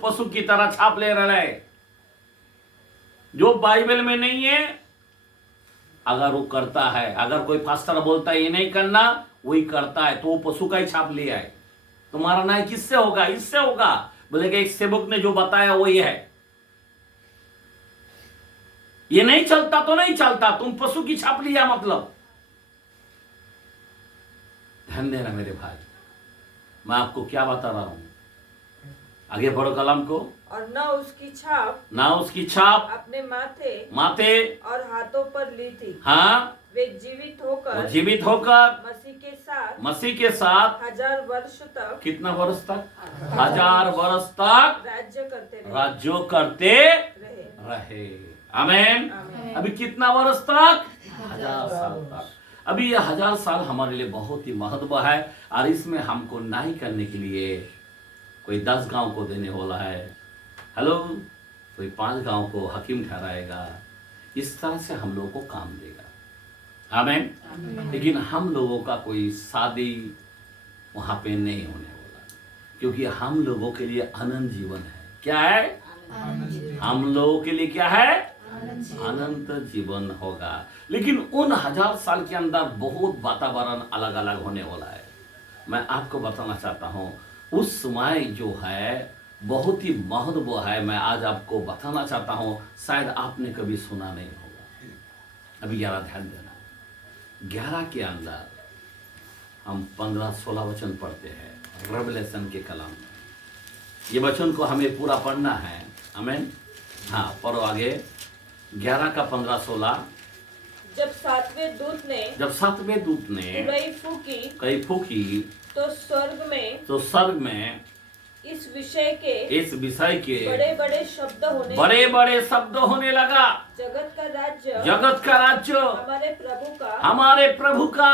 लोग पशु की तरह छाप ले रहे हैं, जो बाइबल में नहीं है। अगर वो करता है, अगर कोई पास्टर बोलता है ये नहीं करना, वही करता है, तो वो पशु का ही छाप लिया है। तुम्हारा न्याय किससे होगा? इससे होगा। बोलेगा एक सेवक ने जो बताया वही है। ये नहीं चलता तो नहीं चलता, तुम पशु की छाप लिया मतलब। ध्यान देना मेरे भाई, मैं आपको क्या बता रहा हूं। आगे बढ़ो कलाम को। और न उसकी छाप अपने माथे और हाथों पर ली थी। हाँ, वे वो जीवित होकर मसीह के साथ 1000 वर्ष तक, कितना वर्ष तक? 1000 वर्ष तक राज्य करते रहे। आमीन। अभी कितना वर्ष तक? 1000 साल तक। अभी ये 1000 साल हमारे लिए बहुत ही महत्व है, और इसमें हमको न्याय करने के लिए कोई 10 गांव को देने वाला है, हेलो, कोई 5 गांव को हकीम ठहराएगा। इस तरह से हम लोगों को काम देगा। आमीन। लेकिन हम लोगों का कोई शादी वहां पे नहीं होने वाला, क्योंकि हम लोगों के लिए अनंत जीवन है। क्या है? हम लोगों के लिए क्या है? अनंत जीवन होगा। लेकिन उन 1000 साल के अंदर बहुत वातावरण अलग अलग होने वाला है। मैं आपको बताना चाहता हूं, उस समय जो है बहुत ही महत्व है। मैं आज आपको बताना चाहता हूं, शायद आपने कभी सुना नहीं होगा। अभी जरा ध्यान देना। 11 के अंदर हम 15-16 वचन पढ़ते हैं रेवलेशन के कलाम में। ये वचन को हमें पूरा पढ़ना है। आमीन। हाँ, पढ़ो आगे। 11 का 15-16। जब सातवें दूत ने कई फूकी तो स्वर्ग में इस विषय के बड़े बड़े शब्द होने लगा। जगत का राज्य हमारे प्रभु का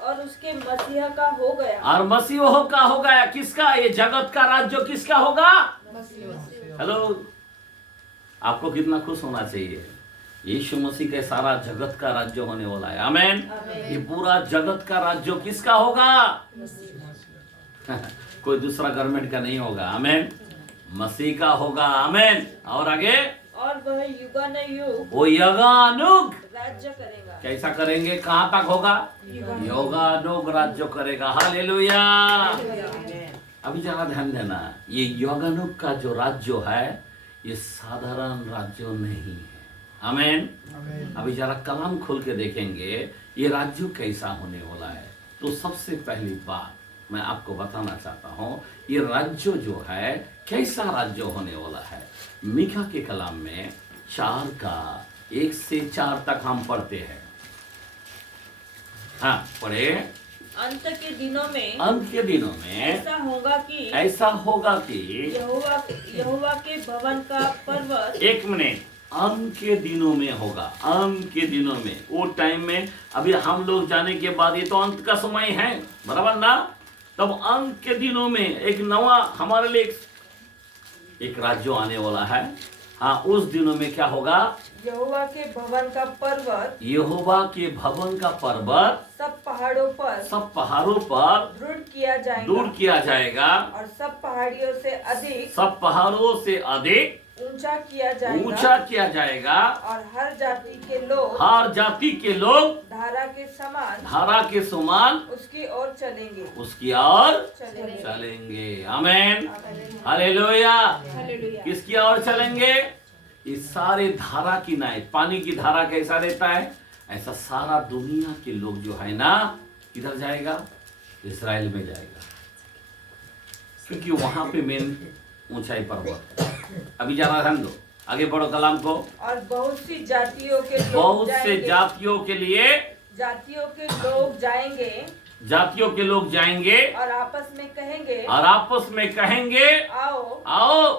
और उसके मसीहा का हो गया। और मसीह का हो गया। किसका? ये जगत का राज्य किसका होगा? हेलो, आपको कितना खुश होना चाहिए। यीशु मसीह के सारा जगत का राज्य होने वाला है। आमीन। ये पूरा जगत का राज्य किसका होगा? कोई दूसरा गवर्नमेंट का नहीं होगा। आमीन। मसीह का होगा। आमीन। और आगे, और वह युगानुयुग वो युगानुग राज्य करेगा। कैसा करेंगे? कहां तक होगा? युगानुग राज्य करेगा। हालेलुया। अभी जरा ध्यान देना, ये युगानुग का जो राज्य है, ये साधारण राज्य नहीं है। आमीन। अभी जरा कलाम खोल के देखेंगे ये राज्य कैसा होने वाला है। तो सबसे पहली बात मैं आपको बताना चाहता हूं, ये राज्य जो है कैसा राज्य होने वाला है। मीका के कलाम में 4 का 1 से 4 तक हम पढ़ते हैं। हाँ, पढ़े। अंत के दिनों में ऐसा होगा कि यहोवा के भवन का पर्वत। एक मिनट, अंत के दिनों में होगा। अंत के दिनों में, वो टाइम में, अभी हम लोग जाने के बाद ये तो अंत का समय है, बराबर ना। तब अंत के दिनों में एक नवा हमारे लिए एक राज्य आने वाला है। हाँ, उस दिनों में क्या होगा? यहोवा के भवन का पर्वत सब पहाड़ों पर दृढ़ किया जाएगा और सब पहाड़ों से अधिक ऊंचा किया जाएगा। और हर जाति के लोग धारा के समान उसकी ओर चलेंगे। आमीन। हालेलुया। किसकी ओर चलेंगे? इस सारे धारा की नाय, पानी की धारा कैसा रहता है, ऐसा सारा दुनिया के लोग जो है ना, किधर जाएगा? इस्राएल में जाएगा, क्योंकि वहां पे मेन ऊंचाई पर्वत है। अभी जरा ध्यान दो, आगे बढ़ो कलाम को। और बहुत से जातियों के लोग जाएंगे और आपस में कहेंगे आओ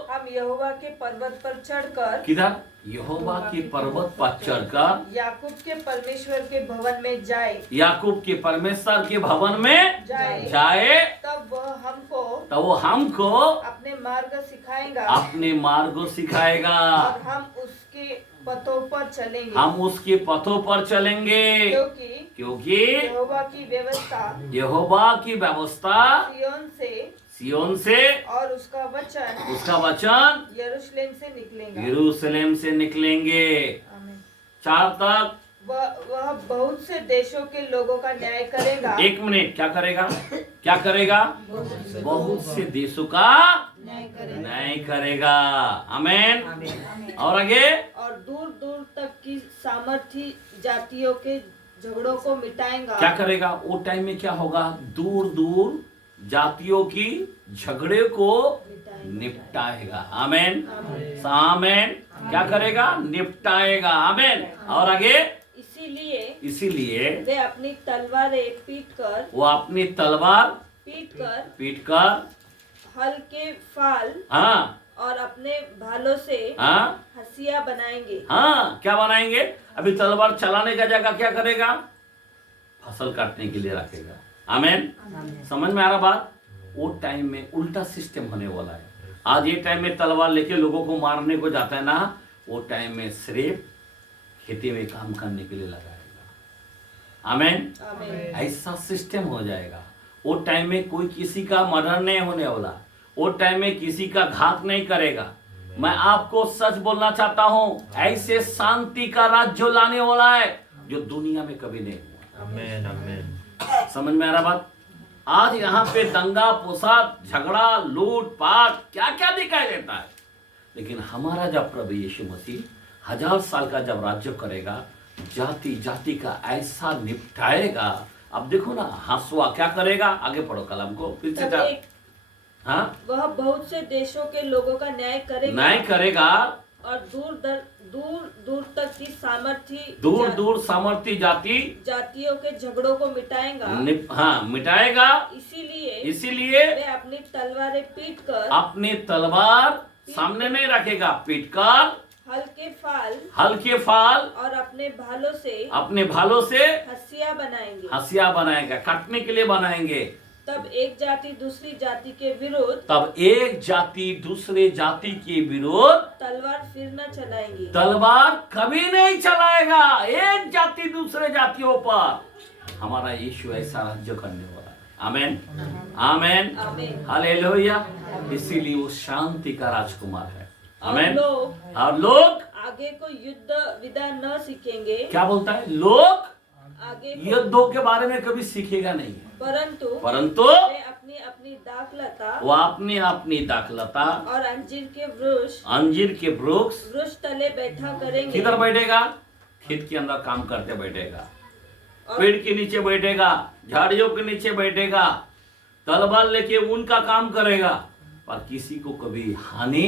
हम यहोवा के पर्वत पर चढ़कर। किधर? यहोवा के पर्वत पर चढ़कर याकूब के परमेश्वर के भवन में जाए। याकूब के परमेश्वर के भवन में जाए। तब वो हमको अपने मार्ग सिखाएगा और हम उसके पथों पर चलेंगे। क्योंकि यहोवा की व्यवस्था सियोन से और उसका वचन यरूशलेम से निकलेगा। यरूशलेम से निकलेंगे। आमीन। 4 तक वह बहुत से देशों के लोगों का न्याय करेगा। 1 मिनट, क्या करेगा? क्या करेगा? बहुत से देशों का न्याय करेगा। आमीन। और आगे, और दूर दूर तक की सामर्थी जातियों के झगड़ों को मिटाएगा। क्या करेगा? वो टाइम में क्या होगा? दूर दूर जातियों की झगड़े को निपटाएगा। आमीन। आमीन। क्या करेगा? निपटाएगा। आमीन। और आगे, इसीलिए वे अपनी तलवारें वो अपनी तलवार पीट कर हल के फाल हाँ और अपने भालों से हाँ हंसिया बनाएंगे। हाँ, क्या बनाएंगे? अभी तलवार चलाने का जगह क्या करेगा? फसल काटने के लिए रखेगा। आमीन। समझ में आ रहा बात? वो टाइम में उल्टा सिस्टम होने वाला है। आज ये टाइम में तलवार लेके लोगों को मारने को जाता है ना, वो टाइम में सिर्फ खेती में काम करने के लिए लगाएगा। आमीन। ऐसा सिस्टम हो जाएगा। वो टाइम में कोई किसी का मर्डर नहीं होने वाला। वो टाइम में किसी का घात नहीं करेगा। मैं आपको सच बोलना चाहता हूँ, ऐसे शांति का राज्य लाने वाला है जो दुनिया में कभी नहीं हुआ। आमीन आमीन। समझ में आ रहा बात? आज यहाँ पे दंगा फसाद, झगड़ा, लूट पाट क्या क्या दिखाई देता है, लेकिन हमारा जब प्रभु यीशु मसीह 1000 साल का जब राज्य करेगा, जाति जाति का ऐसा निपटाएगा। अब देखो ना, हंसुआ क्या करेगा? आगे पढ़ो कलम को फिर से। हाँ, वह बहुत से देशों के लोगों का न्याय करेगा और दूर दूर तक की सामर्थी जातियों के झगड़ों को मिटाएगा। हाँ, मिटाएगा। इसीलिए वे अपनी तलवारें अपनी तलवार सामने नहीं रखेगा, पीटकर हल्के फाल और अपने भालों से हंसिया बनाएगा, काटने के लिए बनाएंगे। तब एक जाति दूसरी जाति के विरुद्ध तलवार फिर न चलाएगी। तलवार कभी नहीं चलाएगा एक जाति दूसरे जातियों पर। हमारा यीशु ऐसा राज्य करने वाला है। आमीन आमीन हालेलुया। इसीलिए वो शांति का राजकुमार है। आमीन। और लोग आगे को युद्ध विधा न सीखेंगे। क्या बोलता है? लोग आगे युद्धों के बारे में कभी सीखेगा नहीं, परंतु वे अपनी अपनी दाखलता और अंजीर के वृक्ष तले बैठा करेंगे। किधर बैठेगा? खेत के अंदर काम करते बैठेगा, पेड़ के नीचे बैठेगा, झाड़ियों के नीचे बैठेगा, तलवार लेके उनका काम करेगा, पर किसी को कभी हानि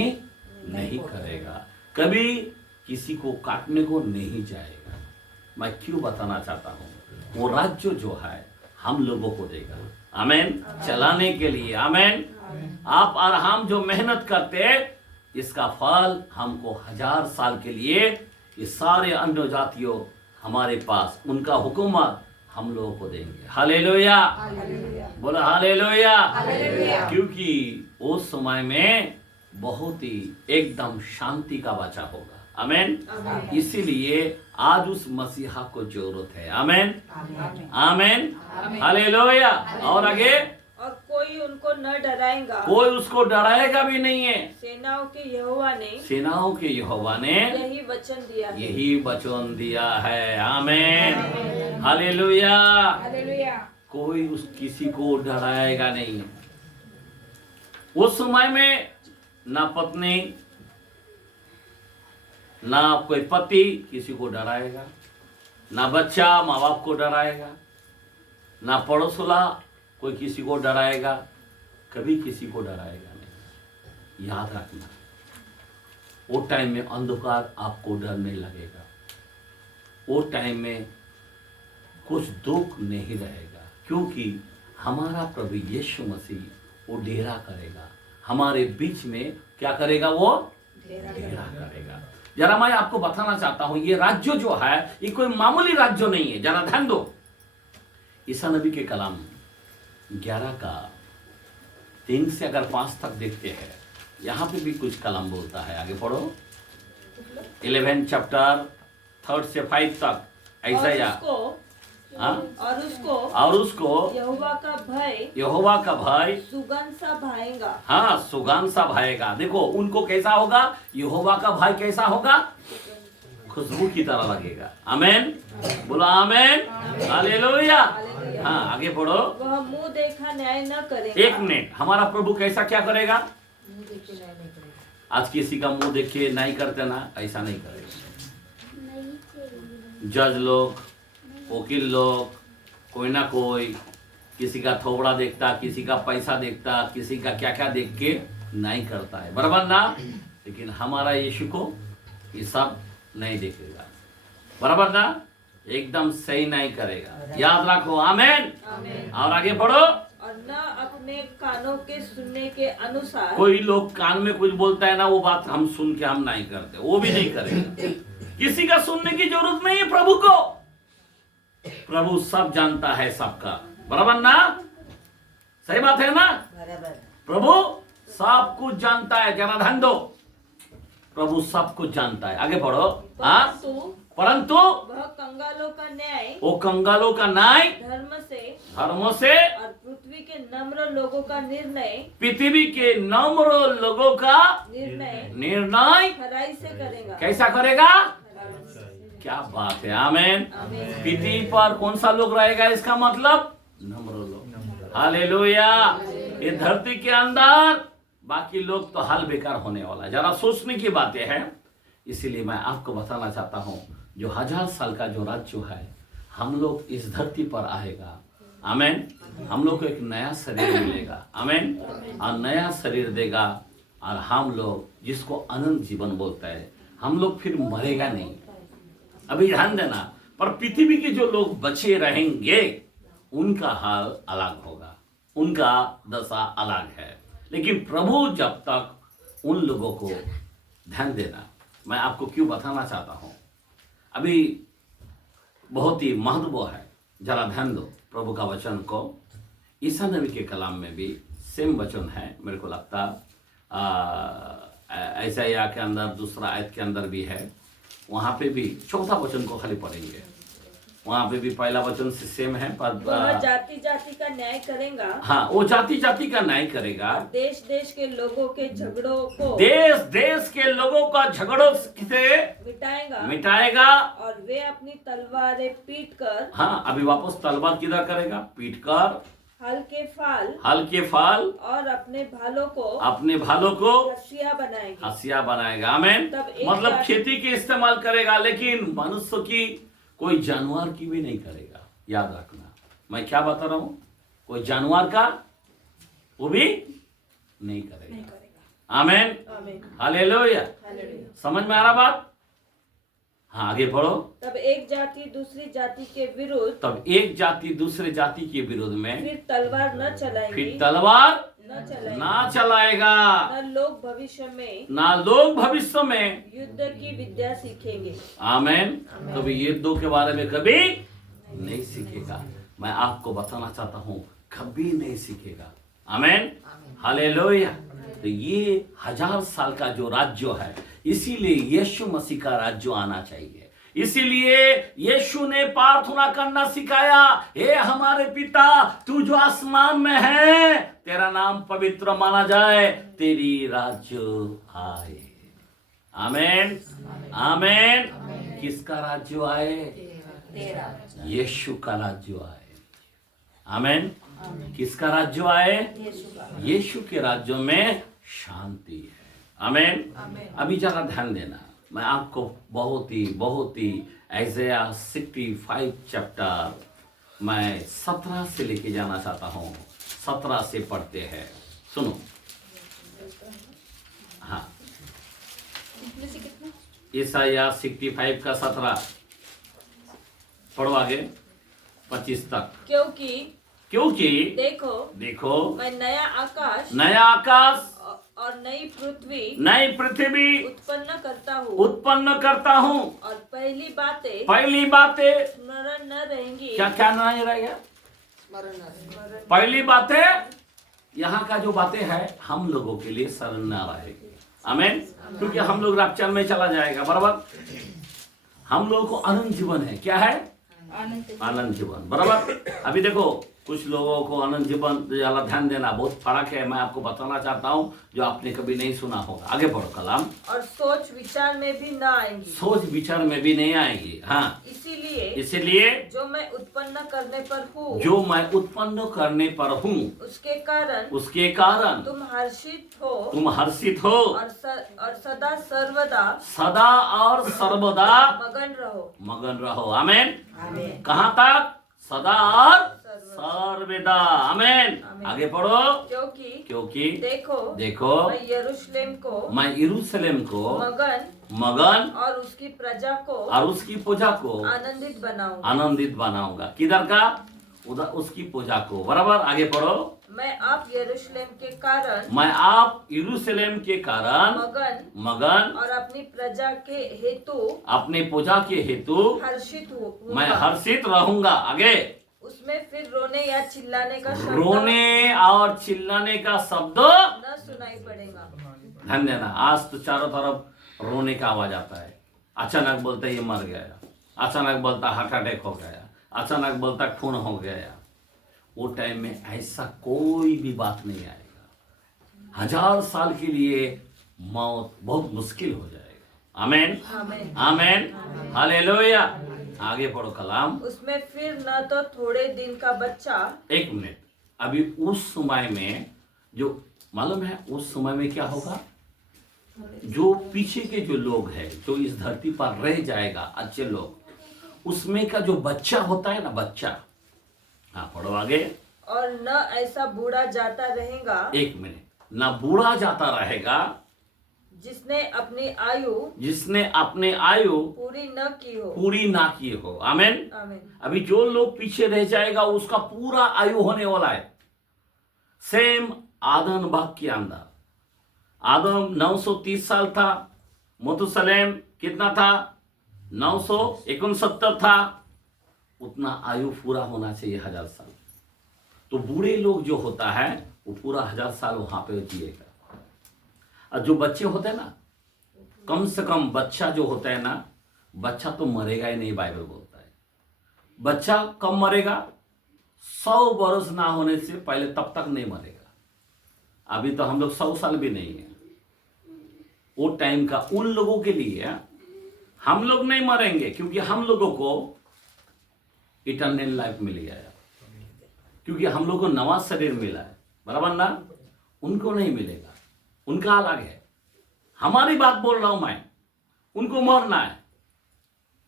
नहीं करेगा, कभी किसी को काटने को नहीं जाएगा। मैं क्यों बताना चाहता हूँ? वो राज्य जो है हम लोगों को देगा। आमीन। चलाने के लिए। आमीन। आप और हम जो मेहनत करते हैं, इसका फल हमको 1000 साल के लिए ये सारे अन्य जातियों हमारे पास उनका हुकूमत हम लोगों को देंगे। हालेलुया। बोला हालेलुया। क्योंकि उस समय में बहुत ही एकदम शांति का बचा होगा। आमीन। इसीलिए आज उस मसीहा को जरूरत है। आमीन आमीन हालेलुया। और आगे, और कोई उनको न डराएगा, कोई उसको डराएगा भी नहीं है। सेनाओं के यहोवा ने यही वचन दिया है। आमीन हालेलुया। कोई किसी को डराएगा नहीं। उस समय में ना पत्नी ना कोई पति किसी को डराएगा, ना बच्चा माँ बाप को डराएगा, ना पड़ोसला कोई किसी को डराएगा, कभी किसी को डराएगा नहीं। याद रखना, वो टाइम में अंधकार आपको डर नहीं लगेगा। वो टाइम में कुछ दुख नहीं रहेगा, क्योंकि हमारा प्रभु यीशु मसीह वो डेरा करेगा हमारे बीच में। क्या करेगा? वो डेरा करेगा। जरा मैं आपको बताना चाहता हूं, ये राज्य जो है ये कोई मामूली राज्य नहीं है। जरा ध्यान दो, ईसा नबी के कलाम 11 का 3 से अगर 5 तक देखते हैं, यहाँ पे भी कुछ कलाम बोलता है। आगे पढ़ो 11 चैप्टर 3 से 5 तक। ऐसा हाँ? और उसको यहोवा का भय यहोवा का भय सुगंध सा भाएगा। हाँ सुगंध सा भाएगा। देखो उनको कैसा होगा, यहोवा का भय कैसा होगा, खुशबू की तरह लगेगा। आमेन, बोलो आमेन, हालेलुया। हाँ आगे पढ़ो। वह मुंह देखा न्याय न करेगा। एक मिनट, हमारा प्रभु कैसा क्या करेगा? आज किसी का मुंह देख के नहीं करते ना, ऐसा नहीं करेगा। जज लोग, वकील लोग, कोई ना कोई किसी का थोबड़ा देखता, किसी का पैसा देखता, किसी का क्या क्या देख के नहीं करता है, बराबर ना। लेकिन हमारा यीशु को ये सब नहीं देखेगा, बराबर ना, एकदम सही नहीं करेगा। याद रखो, आमेन। और आगे पढ़ो। और न अपने कानों के सुनने के अनुसार। कोई लोग कान में कुछ बोलता है ना, वो बात हम सुन के हम नहीं करते, वो भी नहीं करेगा। किसी का सुनने की जरूरत नहीं है प्रभु को। प्रभु सब जानता है सबका, बराबर ना, सही बात है ना। प्रभु सब कुछ जानता है। जरा ध्यान दो, प्रभु सब कुछ जानता है। आगे बढ़ो। हाँ, परंतु वह कंगालों का न्याय, वो कंगालों का न्याय धर्म से और पृथ्वी के नम्र लोगों का निर्णय, पृथ्वी के नम्र लोगों का निर्णय खराई से करेगा। कैसा करेगा? क्या बात है, आमेन। पृथ्वी पर कौन सा लोग रहेगा, इसका मतलब नम्र लोग। हालेलुया। ये धरती के अंदर बाकी लोग तो हाल बेकार होने वाला है। जरा सोचने की बातें हैं। इसीलिए मैं आपको बताना चाहता हूं, जो 1000 साल का जो राज्य है, हम लोग इस धरती पर आएगा। आमेन। हम लोग को एक नया शरीर मिलेगा। आमेन। और नया शरीर देगा, और हम लोग जिसको अनंत जीवन बोलता है, हम लोग फिर मरेगा नहीं। अभी ध्यान देना, पर पृथ्वी के जो लोग बचे रहेंगे उनका हाल अलग होगा, उनका दशा अलग है। लेकिन प्रभु जब तक उन लोगों को ध्यान देना, मैं आपको क्यों बताना चाहता हूं, अभी बहुत ही महत्व है। जरा ध्यान दो प्रभु का वचन को। ईसा नबी के कलाम में भी सेम वचन है, मेरे को लगता ऐसाया के अंदर दूसरा आयत के अंदर भी है। वहां पे भी चौथा वचन को खाली पढ़ेंगे, वहां पे भी पहला वचन से सेम है, पर वह जाति जाति का न्याय करेगा। हाँ, वो जाति जाति का न्याय करेगा। देश देश के लोगों के झगड़ों को, देश देश के लोगों का झगड़ों से मिटाएगा। और वे अपनी तलवारें पीट कर, हाँ, अभी वापस तलवार किधर करेगा? पीट कर हल के फाल और अपने भालों को हसिया बनाएगा। आमेन। मतलब खेती के इस्तेमाल करेगा, लेकिन मनुष्य की, कोई जानवर की भी नहीं करेगा। याद रखना, मैं क्या बता रहा हूं, कोई जानवर का वो भी नहीं करेगा। आमेन, हालेलुया। समझ में आ रहा बात? हाँ, आगे बढ़ो। तब एक जाति दूसरी जाति के विरुद्ध में फिर तलवार न चलाएगा। न लोग भविष्य में युद्ध की विद्या सीखेंगे। आमेन। कभी युद्धों के बारे में कभी नहीं सीखेगा। मैं आपको बताना चाहता हूँ, कभी नहीं सीखेगा। आमेन, हालेलुया। तो ये 1000 साल का जो राज्य है, इसीलिए यीशु मसीह का राज्य आना चाहिए। इसीलिए यीशु ने प्रार्थना करना सिखाया, हे हमारे पिता, तू जो आसमान में है, तेरा नाम पवित्र माना जाए, तेरी राज्य आए। आमेन, आमेन। किसका राज्य आए? यीशु का राज्य आए। आमेन। किसका राज्य आए? यीशु के राज्य में शांति है। आमेन। अभी जरा ध्यान देना, मैं आपको बहुत ही ऐसाया 65 चैप्टर मैं 17 से लेके जाना चाहता हूँ। 17 से पढ़ते हैं, सुनो। हाँ, ईसाया 65 का 17 पढ़ो आगे 25 तक। क्योंकि देखो मैं नया आकाश और नई पृथ्वी उत्पन्न करता हूँ और पहली बातें स्मरण न रहेंगी। क्या नहीं रहेगा? पहली बातें, यहाँ का जो बातें हैं, हम लोगों के लिए स्मरण न रहेगी। आमेन। क्योंकि हम लोग रैप्चर में चला जाएगा, बराबर। हम लोगों को अनंत जीवन है। क्या है? आनंद जीवन। बराबर। अभी देखो कुछ लोगों को आनंद जीवन ज्यादा ध्यान देना, बहुत फर्क है। मैं आपको बताना चाहता हूँ जो आपने कभी नहीं सुना होगा। आगे बढ़ो कलाम। और सोच विचार में भी न आएंगी। सोच विचार में भी नहीं आएंगी। हाँ, इसीलिए जो मैं उत्पन्न करने पर हूँ, जो मैं उत्पन्न करने पर हूँ, उसके कारण तुम हर्षित हो और सदा और सर्वदा मगन रहो। आमेन। कहाँ तक? सदा और सर्वदा। आमेन। आगे पढ़ो। क्योंकि देखो मैं यरूशलेम को मगन और उसकी प्रजा को आनंदित बनाऊंगा। किधर का? उधर उसकी पूजा को। बराबर। आगे पढ़ो। मैं आप यरूशलेम के कारण मगन और अपनी प्रजा के अपनी पूजा के हेतु हर्षित हूँ। मैं हर्षित रहूंगा। आगे उसमें फिर रोने या चिल्लाने का शब्द रोने और चिल्लाने का शब्द न सुनाई पड़ेगा। ध्यान देना। आज तो चारों तरफ रोने का आवाज आता है। अचानक बोलता ये मर गया, अचानक बोलता हार्ट अटैक हो गया, अचानक बोलता खून हो गया। वो टाइम में ऐसा कोई भी बात नहीं आएगा। 1000 साल के लिए मौत बहुत मुश्किल हो जाएगा। आमेन। आमेन। हालेलुया। आगे पढ़ो कलाम। उसमें फिर न तो थोड़े दिन का बच्चा। एक मिनट। अभी उस समय में जो मालूम है उस समय में क्या होगा? जो पीछे के जो लोग हैं, जो इस धरती पर रह जाएगा अच्छे लोग, उसमें का जो बच्चा होता है ना, बच्चा। हाँ, पढ़ो आगे। और न ऐसा बूढ़ा जाता रहेगा। एक मिनट। ना बूढ़ा जाता रहेगा जिसने अपने आयु पूरी ना की हो। आमेन। अभी जो लोग पीछे रह जाएगा उसका पूरा आयु होने वाला है। सेम आदम बाग के अंदर आदम 930 साल था। मतुसलेम कितना था? 969 था। उतना आयु पूरा होना चाहिए 1000 साल। तो बूढ़े लोग जो होता है वो पूरा 1000 साल वहां पे जिएगा। और जो बच्चे होते हैं ना, कम से कम बच्चा जो होता है ना, बच्चा तो मरेगा ही नहीं। बाइबल बोलता है बच्चा कब मरेगा? 100 बरस ना होने से पहले, तब तक नहीं मरेगा। अभी तो हम लोग 100 साल भी नहीं है। वो टाइम का उन लोगों के लिए हम लोग नहीं मरेंगे, क्योंकि हम लोगों को इटर्नल लाइफ मिल गया है, क्योंकि हम लोग को नवा शरीर मिला है। बराबर ना? उनको नहीं मिलेगा, उनका अलग है। हमारी बात बोल रहा हूं मैं। उनको मरना है।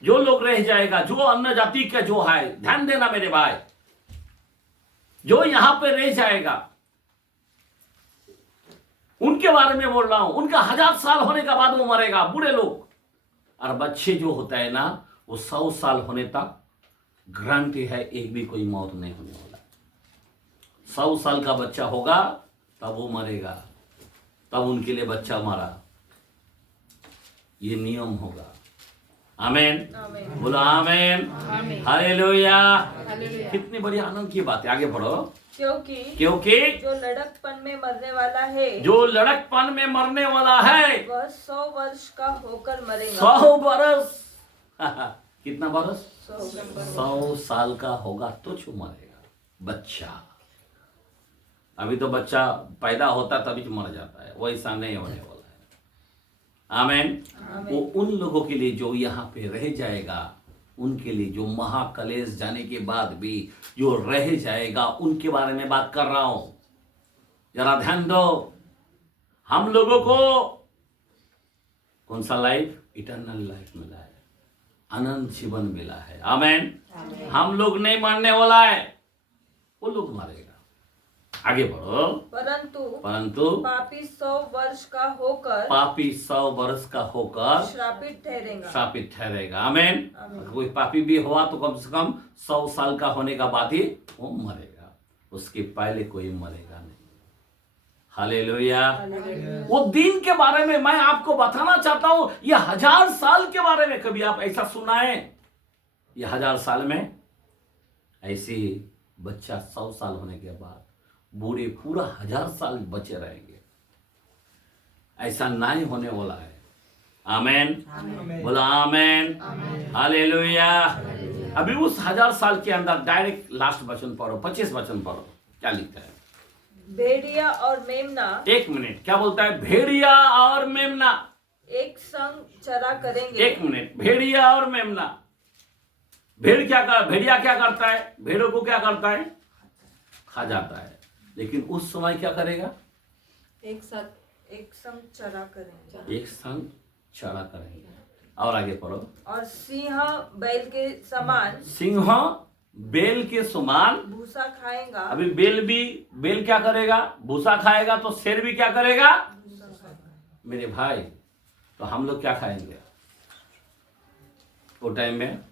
जो लोग रह जाएगा, जो अन्य जाति का जो है, ध्यान देना मेरे भाई, जो यहां पे रह जाएगा उनके बारे में बोल रहा हूं। उनका 1000 साल होने के बाद वो मरेगा, बूढ़े लोग। और बच्चे जो होता है ना, वो 100 साल होने तक गारंटी है एक भी कोई मौत नहीं होने वाला। 100 साल का बच्चा होगा तब वो मरेगा, तब उनके लिए बच्चा मरा। ये नियम होगा। आमेन। बोलो आमेन। हालेलुया। कितनी बड़ी आनंद की बात है। आगे बढ़ो। क्योंकि जो लड़कपन में मरने वाला है, वह 100 वर्ष का होकर मरेगा। 100 बरस। कितना बरस? 100 साल का होगा तो छू मरेगा बच्चा। अभी तो बच्चा पैदा होता तभी मर जाता है, वैसा नहीं होने वाला है। आमेन। वो उन लोगों के लिए जो यहाँ पे रह जाएगा, उनके लिए जो महाकलेश जाने के बाद भी जो रह जाएगा, उनके बारे में बात कर रहा हूं। जरा ध्यान दो। हम लोगों को कौन सा लाइफ? इटर्नल लाइफ मिला है, अनंत जीवन मिला है। आमेन। हम लोग नहीं मरने वाला है, वो लोग मरेगा। आगे बढ़ो। परंतु पापी 100 वर्ष का होकर श्रापित ठहरेगा। आमेन। कोई पापी भी हुआ तो कम से कम 100 साल का होने का बाद ही वो मरेगा, उसके पहले कोई मरेगा नहीं। हालेलुया। वो दिन के बारे में मैं आपको बताना चाहता हूं। ये 1000 साल के बारे में कभी आप ऐसा सुना है? ये 1000 साल में ऐसे बच्चा 100 साल होने के बाद बूढ़े पूरा 1000 साल बचे रहेंगे, ऐसा नहीं होने वाला है। आमेन। बोला आमेन। हालेलुया। अभी उस 1000 साल के अंदर डायरेक्ट लास्ट वचन पढ़ो, 25 वचन पढ़ो, क्या लिखता है? भेड़िया और मेमना, एक मिनट, क्या बोलता है? भेड़िया और मेमना एक संग चरा करेंगे। एक मिनट, भेड़िया और मेमना। भेड़िया क्या करता है? भेड़ों को क्या करता है? खा जाता है। लेकिन उस समय क्या करेगा? एक संग चरा करेंगे। एक संग चरा करेंगे। और आगे पढ़ो। और सिंह बैल के समान, सिंह बेल के समान भूसा खाएगा। अभी बेल क्या करेगा? भूसा खाएगा। तो शेर भी क्या करेगा? मेरे भाई, तो हम लोग क्या खाएंगे वो टाइम में?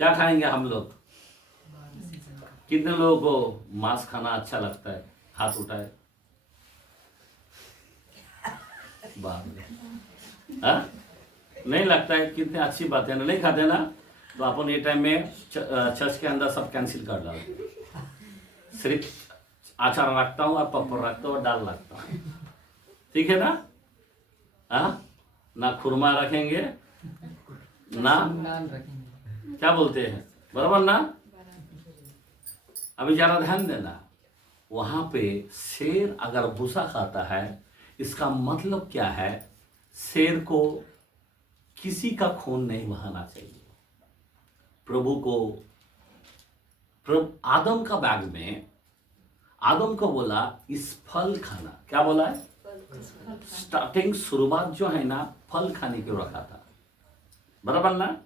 क्या खाएंगे हम लोग? कितने लोगों को मांस खाना अच्छा लगता है? हाथ उठाए। हाँ? नहीं लगता है? कितने अच्छी बात है ना, नहीं खाते ना? तो अपन ये टाइम में चर्च के अंदर सब कैंसिल कर डालो। सिर्फ अचार रखता हूँ और पप्पर रखता हूँ और दाल रखता हूँ, ठीक है ना? हाँ, ना खुरमा रखेंगे ना क्या बोलते हैं, बराबर ना? अभी जरा ध्यान देना, वहां पे शेर अगर भूसा खाता है, इसका मतलब क्या है? शेर को किसी का खून नहीं बहाना चाहिए। प्रभु आदम का बैग में आदम को बोला इस फल खाना। क्या बोला है? स्टार्टिंग शुरुआत जो है ना, फल खाने को रखा था, बराबर ना?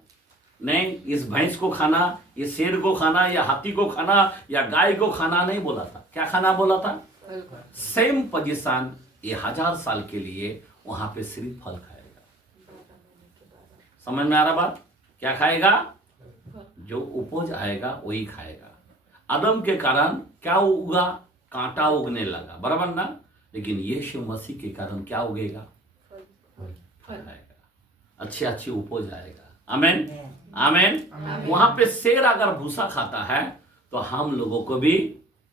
नहीं इस भैंस को खाना, ये शेर को खाना, या हाथी को खाना, या गाय को खाना नहीं बोला था। क्या खाना बोला था? सेम पोजीशन ये 1000 साल के लिए वहां पे सिर्फ फल खाएगा। समझ में आ रहा बात? क्या खाएगा? जो उपज आएगा वही खाएगा। आदम के कारण क्या उगा? कांटा उगने लगा, बराबर ना? लेकिन यीशु मसीह के कारण क्या उगेगा? फल आएगा, अच्छी उपज आएगा। आमेन, आमेन। वहां पे शेर अगर भूसा खाता है तो हम लोगों को भी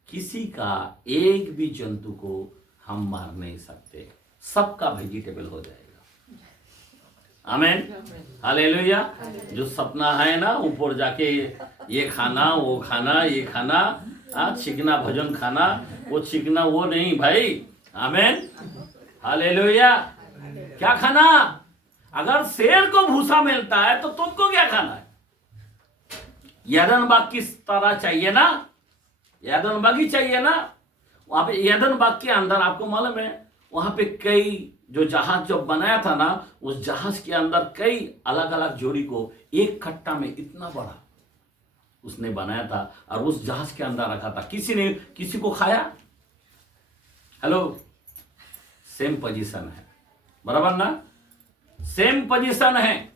किसी का एक भी जंतु को हम मार नहीं सकते, सबका वेजिटेबल हो जाएगा। आमेन, हालेलुया। जो सपना है ना ऊपर जाके ये खाना वो खाना ये खाना, चिकना भोजन खाना, वो चिकना वो नहीं भाई। आमेन, हालेलुया। क्या खाना? अगर शेर को भूसा मिलता है तो तुमको क्या खाना है? यदन बाग की तरह चाहिए ना, यदन बाग ही चाहिए ना। वहां पे यदन बाग के अंदर आपको मालूम है, वहां पे कई जो जहाज जो बनाया था ना, उस जहाज के अंदर कई अलग अलग जोड़ी को एक कट्टा में इतना बड़ा उसने बनाया था और उस जहाज के अंदर रखा था। किसी ने किसी को खाया? हेलो, सेम पोजीशन है, बराबर ना? सेम पोजीशन है,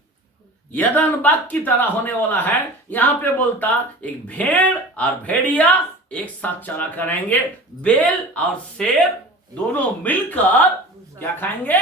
यदन बाग की तरह होने वाला है। यहां पे बोलता एक भेड़ और भेड़िया एक साथ चला करेंगे। बेल और शेर दोनों मिलकर क्या खाएंगे?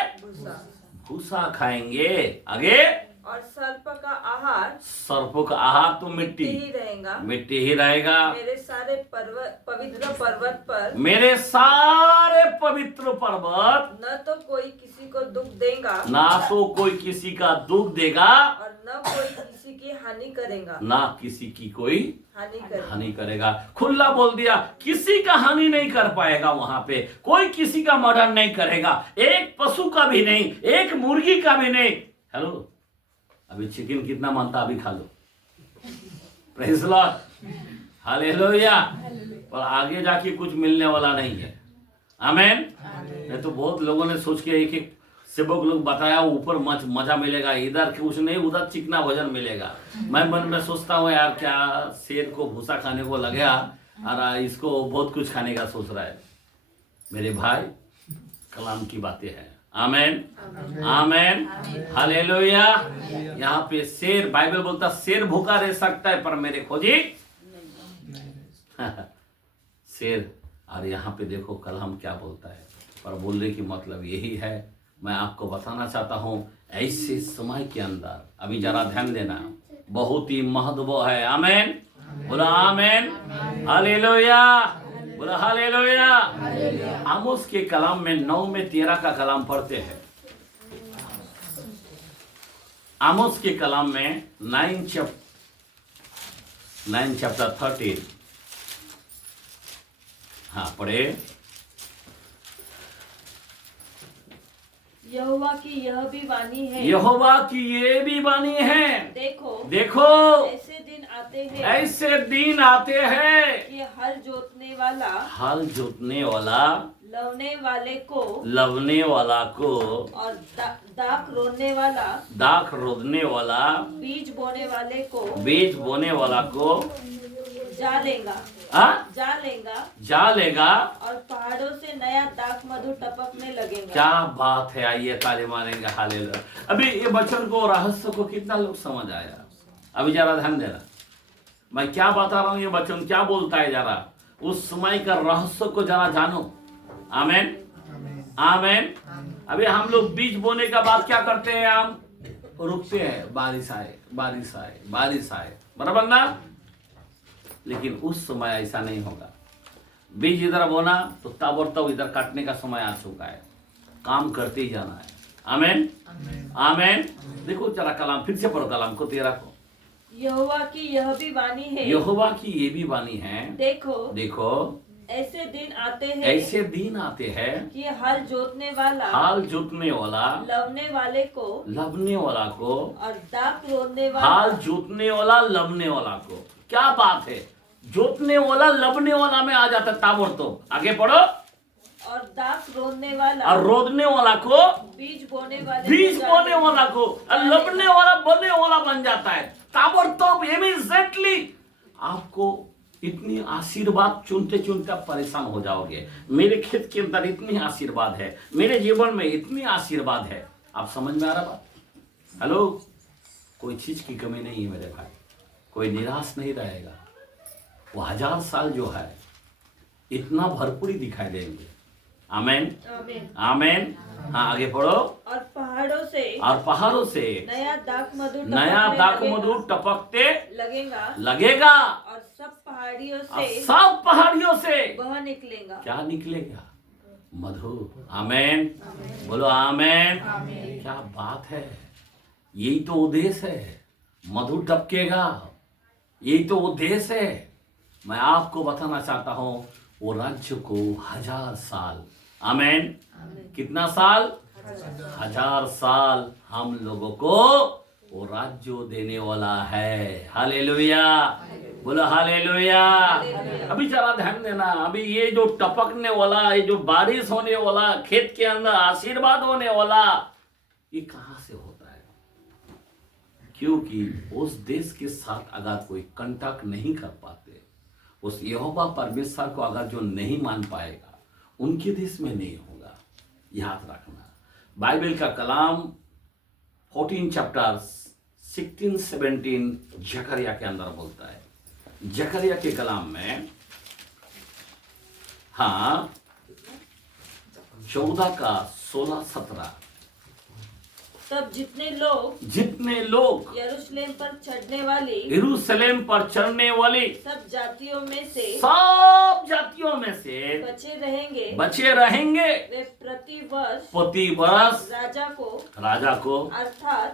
भूसा खाएंगे। आगे, और सर्प का आहार, सर्प का आहार तो मिट्टी ही रहेगा, मिट्टी ही रहेगा। मेरे सारे पवित्र पर्वत पर, मेरे सारे पवित्र पर्वत न तो कोई किसी को दुख देगा, ना तो कोई किसी का दुख देगा, और न कोई किसी की हानि करेगा, ना किसी की कोई हानि करेगा। खुला बोल दिया, किसी का हानि नहीं कर पाएगा। वहां पे कोई किसी का मर्डर नहीं करेगा, एक पशु का भी नहीं, एक मुर्गी का भी नहीं। हेलो, अभी चिकन कितना मानता, अभी खा लो, प्रेज़ लॉर्ड, हालेलुया। पर आगे जाके कुछ मिलने वाला नहीं है। आमेन। नहीं तो बहुत लोगों ने सोच के एक सेवक लोग बताया ऊपर मजा मिलेगा, इधर कुछ नहीं, उधर चिकना भोजन मिलेगा। मैं मन में सोचता हूँ यार, क्या शेर को भूसा खाने को लगेगा और इसको बहुत कुछ खाने का सोच रहा है। मेरे भाई, कलाम की बातें हैं। आमेन, आमेन, हालेलुया। यहाँ पे शेर, बाइबल बोलता शेर भूखा रह सकता है पर मेरे खोजी शेर। और यहाँ पे देखो कलाम क्या बोलता है, पर बोलने की मतलब यही है। मैं आपको बताना चाहता हूँ, ऐसे समय के अंदर अभी जरा ध्यान देना, बहुत ही महत्व है। आमेन, बोला आमेन, हालेलुया, बोला हालेलुया। आमोस के कलाम में 9 में 13 का कलाम पढ़ते हैं। आमोस के कलाम में 9 9 chapter 13। हाँ पढ़े। यहोवा की यह भी वाणी है, यहोवा की ये भी वाणी है, देखो देखो ऐसे दिन आते हैं ऐसे दिन आते हैं कि हल जोतने वाला हल जोतने वाला लवने वाले को लवने वाला को और दाख रोने वाला दाख रोदने वाला बीज बोने वाले को बीज बोने वाला को जा लेगा हाँ? जा लेगा और पहाड़ों से नया दाख मधु टपकने लगेगा। क्या बात है, आइए ताली मारेंगे। हालेलुया। अभी ये वचन को, रहस्य को कितना लोग समझ आया? अभी जरा ध्यान देना, मैं क्या बता रहा हूँ, ये वचन क्या बोलता है, जरा उस समय का रहस्य को जरा जानो। आमेन आमेन। अभी हम लोग बीज बोने का बाद क्या करते हैं? हम रुकते हैं, बारिश आए बारिश आए बारिश आए, बराबर ना? लेकिन उस समय ऐसा नहीं होगा। बीज इधर बोना तो ताबड़तोड़ इधर काटने का समय आ चुका है, काम करते ही जाना है। आमेन आमेन। देखो जरा कलाम फिर से पढ़ो, कलाम को 13 को। यहोवा की यह भी वाणी है, यहोवा की ये भी वाणी है, देखो देखो ऐसे दिन आते हैं ऐसे दिन आते हैं कि हल जोतने वाला हाल जोतने वाला लवने वाले को लवने वाला को और दाख रोने वाला हाल जोतने वाला लवने वाला को। क्या बात है, जोतने वाला लवने वाला में आ जाता ताबड़तोड़। आगे पढ़ो। और दाख रोने वाला और रोदने वाला को बीज बोने वाले बीज को बोने वाला को, और लबने वाला बने वाला बन जाता है ताबड़तोड़। इमीडिएटली आपको इतनी आशीर्वाद चुनते चुनते आप परेशान हो जाओगे। मेरे खेत के अंदर इतनी आशीर्वाद है, मेरे जीवन में इतनी आशीर्वाद है। आप समझ में आ रहा बात? हेलो, कोई चीज की कमी नहीं है मेरे भाई, कोई निराश नहीं रहेगा। वो 1000 साल जो है इतना भरपूरी दिखाई देंगे। आमेन आमीन। आमेन। हाँ आगे पढ़ो। और पहाड़ों से नया दाख मधु टपकते लगेगा लगेगा, और सब पहाड़ियों और से सब पहाड़ियों से बह निकलेगा। क्या निकलेगा? मधु। आमेन बोलो आमेन। क्या बात है, यही तो उद्देश्य है, मधु टपकेगा, यही तो उद्देश्य है। मैं आपको बताना चाहता हूं, वो राज्य को 1000 साल। आमेन। कितना साल? 1000 साल हम लोगों को वो राज्य देने वाला है। हालेलुया बोलो हालेलुया। अभी जरा ध्यान देना, अभी ये जो टपकने वाला, ये जो बारिश होने वाला, खेत के अंदर आशीर्वाद होने वाला, ये कहां से होता है? क्योंकि उस देश के साथ अगर कोई कांटेक्ट नहीं कर पाते, उस यहोवा परमेश्वर को अगर जो नहीं मान पाएगा, उनके देश में नहीं होगा। याद रखना, बाइबल का कलाम 14 चैप्टर 16-17 जकरिया के अंदर बोलता है। जकरिया के कलाम में 14 का 16-17। तब जितने लोग यरूशलेम पर चढ़ने वाली सब जातियों में से बचे रहेंगे वे प्रति वर्ष राजा को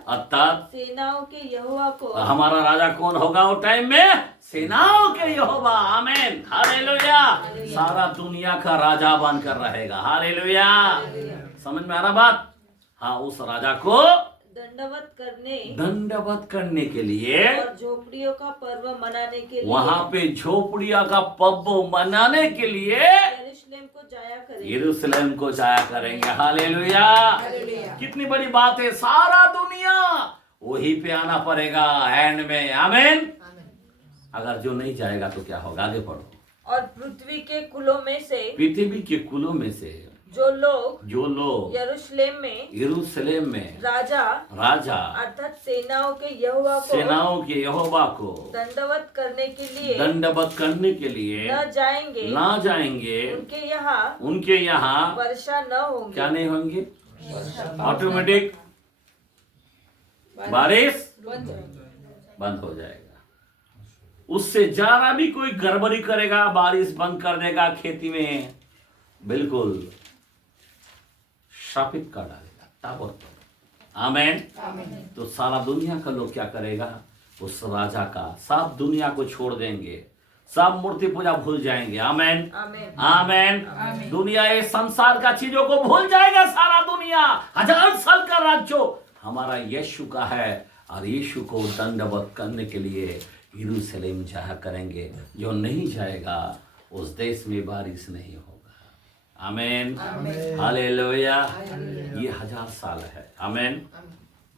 अर्थात सेनाओं के यहोवा को। हमारा राजा कौन होगा वो टाइम में? सेनाओं के यहोवा। Amen hallelujah. सारा दुनिया का राजा बनकर रहेगा। हालेलुया। समझ में आ रहा बात? हाँ, उस राजा को दंडवत करने के लिए और झोपड़ियों का पर्व मनाने के लिए, वहां पे झोपड़िया का पर्व मनाने के लिए यरूशलेम को जाया करेंगे। हालेलुया। कितनी बड़ी बात है, सारा दुनिया वही पे आना पड़ेगा एंड में। आमेन। अगर जो नहीं जाएगा तो क्या होगा? आगे पढ़ो। और पृथ्वी के कुलों में से जो लोग यरूशलेम में राजा अर्थात सेनाओं के यहोवा को दंडवत करने के लिए न जाएंगे उनके यहाँ वर्षा न होगी। क्या नहीं होंगे? ऑटोमेटिक बारिश बंद हो जाएगा। उससे जरा भी कोई गड़बड़ी करेगा, बारिश बंद कर देगा खेती में, बिल्कुल शापित कर डालेगा ताबड़तोड़। आमेन। तो सारा दुनिया का लोग क्या करेगा? उस राजा का। सब दुनिया को छोड़ देंगे, सब मूर्ति पूजा भूल जाएंगे। आमेन आमेन आमेन। दुनिया ये संसार का चीजों को भूल जाएगा। सारा दुनिया 1000 साल का राज्य हमारा यीशु का है, और यीशु को दंडवत करने के लिए यरूशलेम जाया करेंगे। जो नहीं जाएगा उस देश में बारिश नहीं होगा। Amen hallelujah. ये 1000 साल है। Amen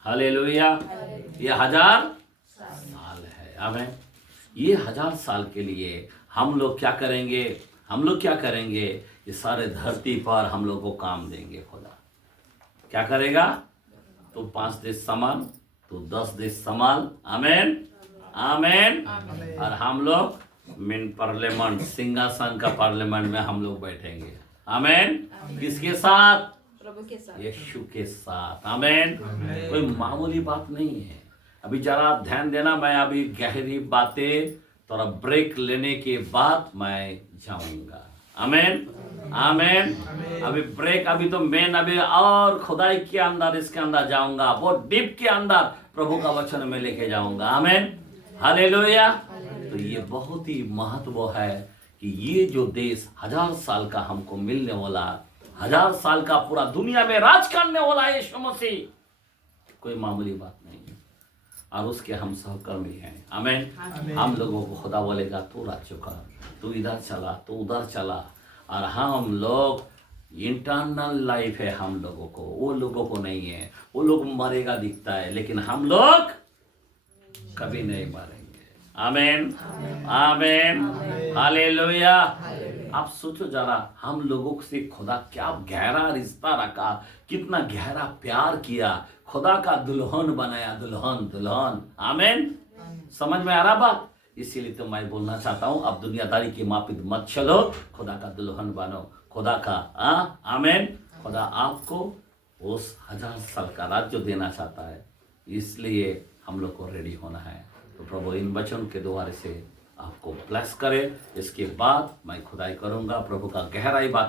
hallelujah. ये 1000 साल है। आमेन। ये 1000 साल के लिए हम लोग क्या करेंगे? हम लोग क्या करेंगे? ये सारे धरती पर हम लोग को काम देंगे। खुदा क्या करेगा? तो 5 देश संभाल, तो 10 देश संभाल। आमेन आमेन। और हम लोग मेन पार्लियामेंट, सिंहासन का पार्लियामेंट में हम लोग बैठेंगे। आमेन। किसके साथ? प्रभु के साथ, यीशु के साथ। आमेन। कोई मामूली बात नहीं है। अभी जरा ध्यान देना, मैं अभी गहरी बातें थोड़ा ब्रेक लेने के बाद मैं जाऊंगा। आमेन आमेन। अभी ब्रेक, अभी तो मैं अभी और खुदाई के अंदर, इसके अंदर जाऊंगा, बहुत डीप के अंदर प्रभु का वचन में लेके जाऊंगा। Amen hallelujah. तो ये बहुत ही महत्व है कि ये जो देश 1000 साल का हमको मिलने वाला, 1000 साल का पूरा दुनिया में राज करने वाला यीशु मसीह, कोई मामूली बात नहीं है। और उसके हम सहकर्मी हैं। आमेन। हम लोगों को खुदा बोलेगा तू राज्य कर, तू इधर चला, तू उधर चला। और हम लोग इंटरनल लाइफ है हम लोगों को, वो लोगों को नहीं है। वो लोग मरेगा दिखता है, लेकिन हम लोग कभी नहीं मरेंगे। आमेन आमेन हालेलुया। आप सोचो जरा, हम लोगों से खुदा क्या गहरा रिश्ता रखा, कितना गहरा प्यार किया, खुदा का दुल्हन बनाया। दुल्हन दुल्हन। आमेन। समझ में आ रहा बात? इसीलिए तो मैं बोलना चाहता हूं, अब दुनियादारी के मापित मत चलो, खुदा का दुल्हन बनो, खुदा का। आमेन। खुदा आपको उस 1000 साल का राज्य देना चाहता है, इसलिए हम लोग को रेडी होना है। तो प्रभु इन वचन के द्वारा से आपको ब्लेस करे। इसके बाद मैं खुदाई करूंगा, प्रभु का गहराई बात